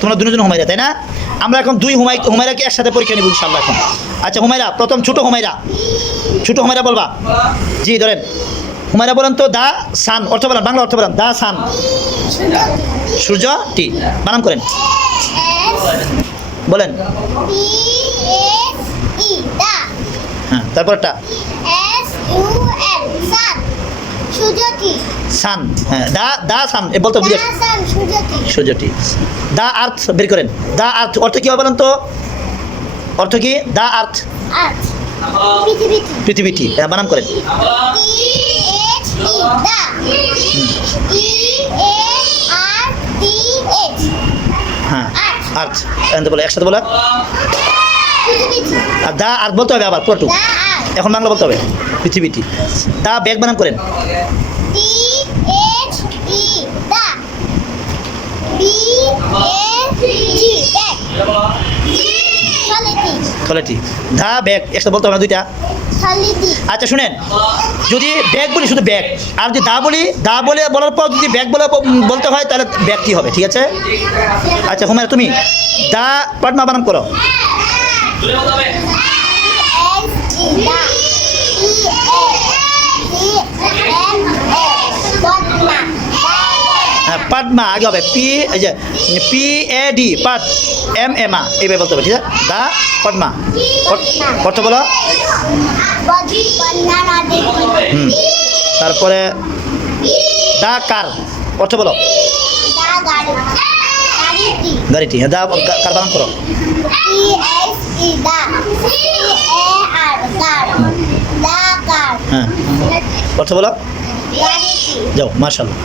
তোমরা দুজন হুমায়রা, তাই না? আমরা এখন দুই হুমায়রাকে একসাথে পরীক্ষা নিব ইনশাআল্লাহ এখন। আচ্ছা হুমায়রা, প্রথম ছোট হুমায়রা বলবা। জি ধরেন হুমায়রা বলেন তো দা সান অর্থ বলেন, বাংলা অর্থ বলেন। দা সান সূর্যটি বানান করেন, বলেন। হ্যাঁ তারপরটা সান। হ্যাঁ দা সান এ বলতে বুঝে সূর্যটি। দা আর্থ বের করেন। দা আর্থ অর্থ কি হবে বলেন তো? অর্থ কি? দা আর্থ পৃথিবীটি। বানান করেন। হ্যাঁ আর্থ বলে একসাথে বলে। আর দা আর্থ বলতে হবে আবার পুরোটুকু, এখন বাংলা বলতে হবে পৃথিবীটি। দা ব্যাগ বানান করেন। দা ব্যাগ একসাথে বলতে হবে না, দুইটা। আচ্ছা শুনেন, যদি ব্যাগ বলি শুধু ব্যাগ, আর যদি দা বলে বলার পর যদি ব্যাগ বলতে হয় তাহলে ব্যাগ কি হবে, ঠিক আছে? আচ্ছা হুমায়রা তুমি দা পাটনা বানান করো। হ্যাঁ পাটমা আগে হবে, PAD পাট, MMA এইভাবে বলতে হবে, ঠিক আছে? দা পাটমা অর্থ বলো। তারপরে দা কার অর্থ বলো। গাড়িটি। হ্যাঁ দা কার বানান করো। হ্যাঁ অর্থ বলো। যাও মাশাআল্লাহ।